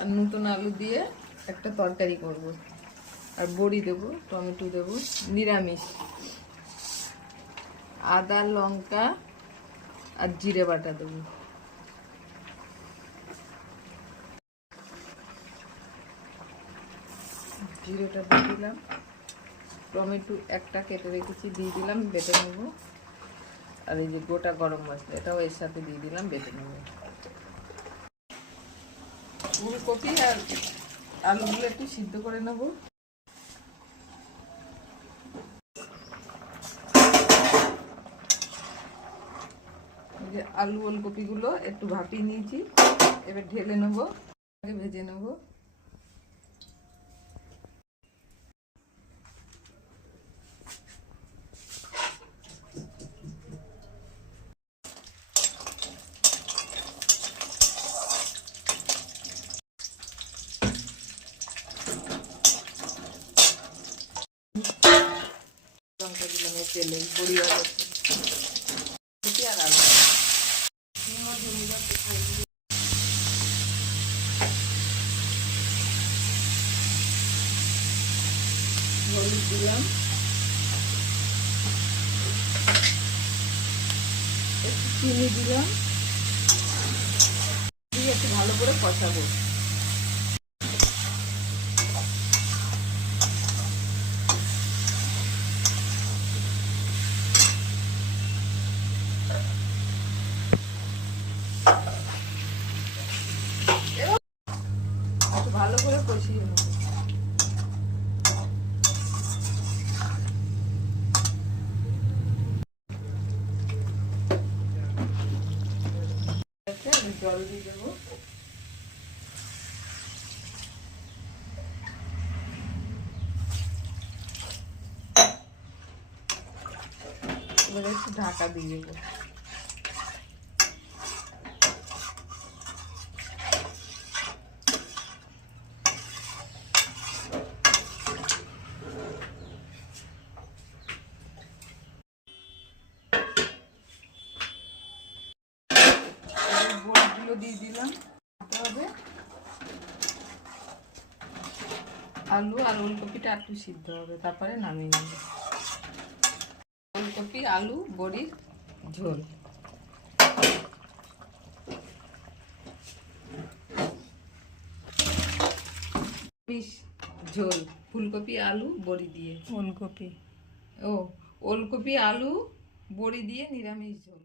আর নতুন আলু দিয়ে একটা তরকারি করব। আর বড়ি দেবো, টমেটো দেবো, নিরামিষ। আদা লঙ্কা আর জিরে বাটা দেবো। জিরেটা দিয়ে দিলাম, টমেটো একটা কেটে রেখেছি দিয়ে দিলাম, বেটে নেব। আর এই যে গোটা গরম মশলা এটাও এর সাথে দিয়ে দিলাম, বেটে নেব। ফুলকপি আর আলুগুলো একটু সিদ্ধ করে নেব। যে আলু ওলকপিগুলো একটু ভাপিয়ে নিয়েছি, এবার ঢেলে নেব, আগে ভেজে নেব। লঙ্কা দিলাম এই তেলে, বড়ি আর আলু হলুদ দিলাম, একটু চিনি দিলাম, দিয়ে একটু ভালো করে কষাবো। একটু ভালো করে কষিয়ে নেবো। জল দিয়ে দেবো। এবার একটু ঢাকা দিয়ে দেবো। বড়িগুলো দিয়ে দিলাম, হবে আলু আর ওলকপিটা একটু সিদ্ধ হবে, তারপরে নামিয়ে নেব। ওলকপি আলু বড়ির ঝোল। ঝোল ফুলকপি আলু বড়ি দিয়ে। ওলকপি ওলকপি আলু বড়ি দিয়ে নিরামিষ ঝোল।